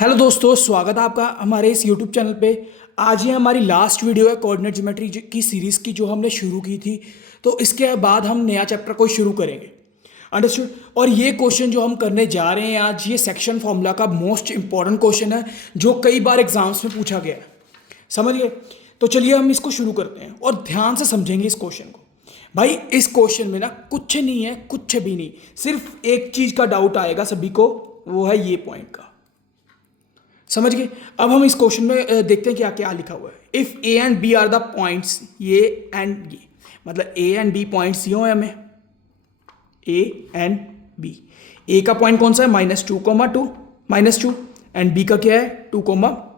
Hello दोस्तों, स्वागत है आपका हमारे इस यूट्यूब चैनल पे। आज ये हमारी लास्ट वीडियो है कोऑर्डिनेट ज्योमेट्री की सीरीज़ की, जो हमने शुरू की थी। तो इसके बाद हम नया चैप्टर को शुरू करेंगे। अंडरस्टूड। और ये क्वेश्चन जो हम करने जा रहे हैं आज, ये सेक्शन फॉर्मूला का मोस्ट इंपॉर्टेंट क्वेश्चन है, जो कई बार एग्जाम्स में पूछा गया है। समझ गए? तो चलिए हम इसको शुरू करते हैं और ध्यान से समझेंगे इस क्वेश्चन को। भाई इस क्वेश्चन में ना कुछ नहीं है, कुछ भी नहीं, सिर्फ एक चीज़ का डाउट आएगा सभी को, वो है ये पॉइंट का। समझ गए? अब हम इस क्वेश्चन में देखते हैं क्या क्या लिखा हुआ है। If A and B are the points, ये एंड ये, मतलब ए एंड बी पॉइंट्स ये हो हमें, ए एंड बी। ए का पॉइंट कौन सा है? -2, -2 एंड बी का क्या है? 2,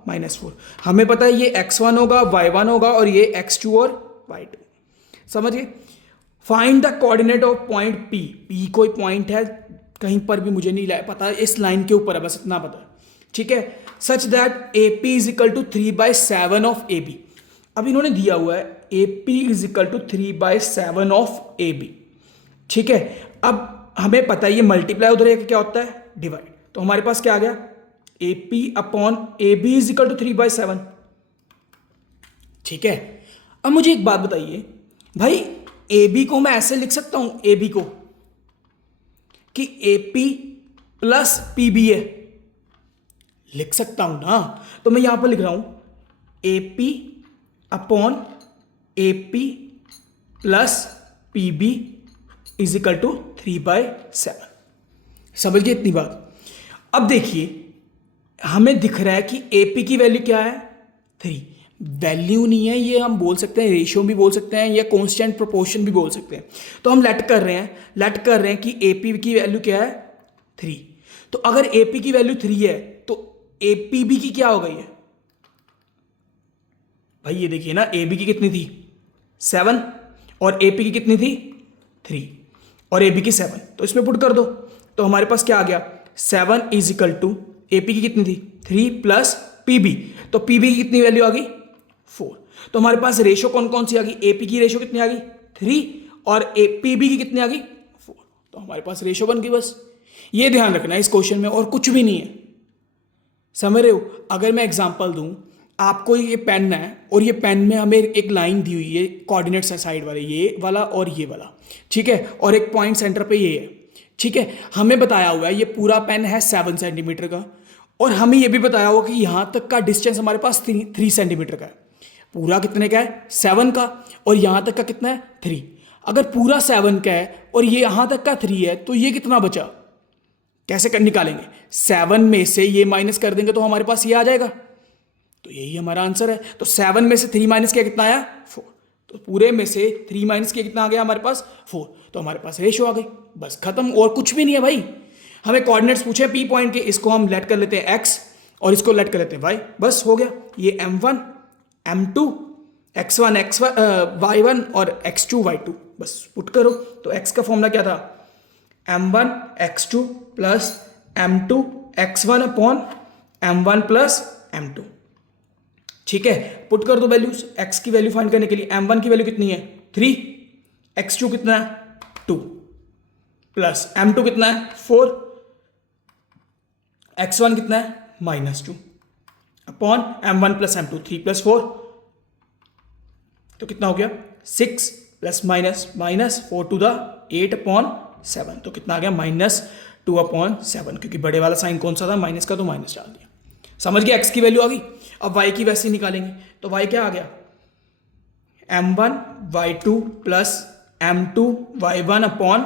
-4। हमें पता है ये x1 होगा, y1 होगा और ये x2 और y2। समझ गए? Find the coordinate of point P। P कोई पॉइंट है कहीं पर भी, मुझे नहीं पता, इस लाइन के ऊपर है, बस इतना पता है। ठीक है? Such that AP is equal to 3/7 of AB। अब इन्होंने दिया हुआ है AP is equal to 3/7 of AB। ठीक है? अब हमें पता है ये मल्टीप्लाई, उधर क्या होता है? डिवाइड। तो हमारे पास क्या आ गया? AP upon AB is equal to 3/7। ठीक है? अब मुझे एक बात बताइए भाई, AB को मैं ऐसे लिख सकता हूं, AB को कि AP प्लस PB है, लिख सकता हूं ना? तो मैं यहां पर लिख रहा हूं AP upon AP plus PB is equal to 3/7। समझ गए इतनी बात? अब देखिए, हमें दिख रहा है कि AP की वैल्यू क्या है? 3। वैल्यू नहीं है ये, हम बोल सकते हैं रेशियो भी बोल सकते हैं या कांस्टेंट प्रोपोर्शन भी बोल सकते हैं। तो हम लेट कर रहे हैं कि AP की वैल्यू क्या है? 3। तो अगर AP की वैल्यू 3 है तो APB की क्या हो गई है? भाई ये देखिए ना, AB की कितनी थी? 7 और AP की कितनी थी? 3 और AB की 7। तो इसमें पुट कर दो, तो हमारे पास क्या आ गया? 7 इज इक्वल टू AP की कितनी थी? 3 प्लस PB। तो PB की कितनी वैल्यू आ गई? 4। तो हमारे पास रेशो कौन कौन सी आ गई? AP की रेशो कितनी आ गई? 3 और PB की कितनी आ गई? 4। तो हमारे पास रेशो बन गई। बस ये ध्यान रखना है इस क्वेश्चन में, और कुछ भी नहीं है। समझ रहे हो? अगर मैं एग्जांपल दूं, आपको ये पेन है और ये पेन में हमें एक लाइन दी हुई है, कोऑर्डिनेट्स है साइड वाले, ये वाला और ये वाला। ठीक है? और एक पॉइंट सेंटर पे ये है। ठीक है? हमें बताया हुआ है ये पूरा पेन है 7 सेंटीमीटर का, और हमें ये भी बताया हुआ कि यहाँ तक का डिस्टेंस हमारे पास 3 सेंटीमीटर का है। पूरा कितने का है? 7 का। और यहाँ तक का कितना है? 3। अगर पूरा 7 का है और ये यहाँ तक का 3 है, तो ये कितना बचा? कैसे निकालेंगे? 7 में से ये माइनस कर देंगे तो हमारे पास ये आ जाएगा। तो यही हमारा आंसर है। तो 7 में से 3 माइनस किया कितना आया? 4। तो पूरे में से 3 माइनस किया कितना आ गया हमारे पास? 4। तो हमारे पास रेशो आ गई। बस खत्म, और कुछ भी नहीं है भाई। हमें कोऑर्डिनेट्स पूछे P पॉइंट के, इसको हम लेट कर लेते हैं x और इसको लेट कर लेते हैं y। बस हो गया। ये M1 M2 x1 y1 और x2 y2। बस पुट करो। तो x का फॉर्मूला क्या था? M1 x2 plus M2 x1 upon M1 plus M2। ठीक है? पुट कर दो वैल्यूज। x की वैल्यू फाइंड करने के लिए M1 की वैल्यू कितनी है? 3। x2 कितना है? 2 प्लस M2 कितना है? 4। x1 कितना है? -2 upon M1 plus M2, 3 plus 4, तो कितना हो गया? 6 plus minus 4 to the 8 upon 7। तो कितना आ गया? -2 अपॉन 7, क्योंकि बड़े वाला साइन कौन सा था? माइनस का, तो माइनस डाल दिया। समझ गया? x की वैल्यू आ गई। अब y की वैसे ही निकालेंगे। तो y क्या आ गया? M1 y2 plus M2 y1 upon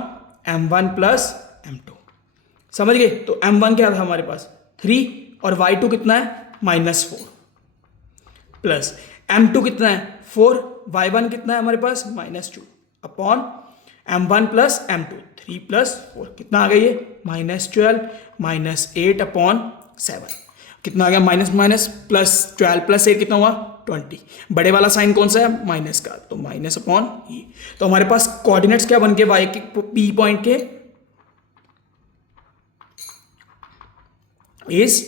M1 plus M2। समझ गए? तो M1 क्या था हमारे पास? 3 और y2 कितना है? -4 प्लस M2 कितना है? 4। y1 कितना है हमारे पास? -2 upon M1 plus M2, 3 plus 4, कितना आ गया ये? -12 -8 अपॉन 7। कितना आ गया? माइनस माइनस प्लस 12 प्लस 8 कितना हुआ? 20। बड़े वाला साइन कौन सा है? माइनस का, तो माइनस अपॉन ये। तो हमारे पास कोऑर्डिनेट्स क्या बन गए y के? P पॉइंट के इज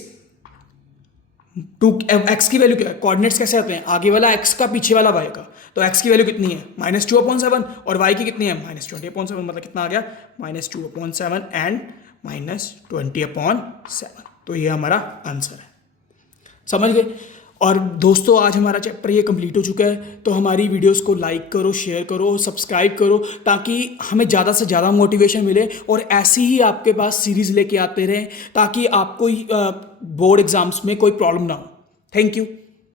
2। x की वैल्यू क्या है? कोऑर्डिनेट्स कैसे आते हैं? आगे वाला x का, पीछे वाला y का। तो x की वैल्यू कितनी है? -2/7 और y की कितनी है? -20/7। मतलब कितना आ गया? -2/7 एंड -20/7। तो ये हमारा आंसर है। समझ गए। और दोस्तों आज हमारा चैप्टर ये कंप्लीट हो चुका है, तो हमारी वीडियोस को लाइक करो, शेयर करो, सब्सक्राइब करो, ताकि हमें ज़्यादा से ज़्यादा मोटिवेशन मिले और ऐसी ही आपके पास सीरीज़ लेके आते रहें, ताकि आपको बोर्ड एग्जाम्स में कोई प्रॉब्लम ना हो। Thank you.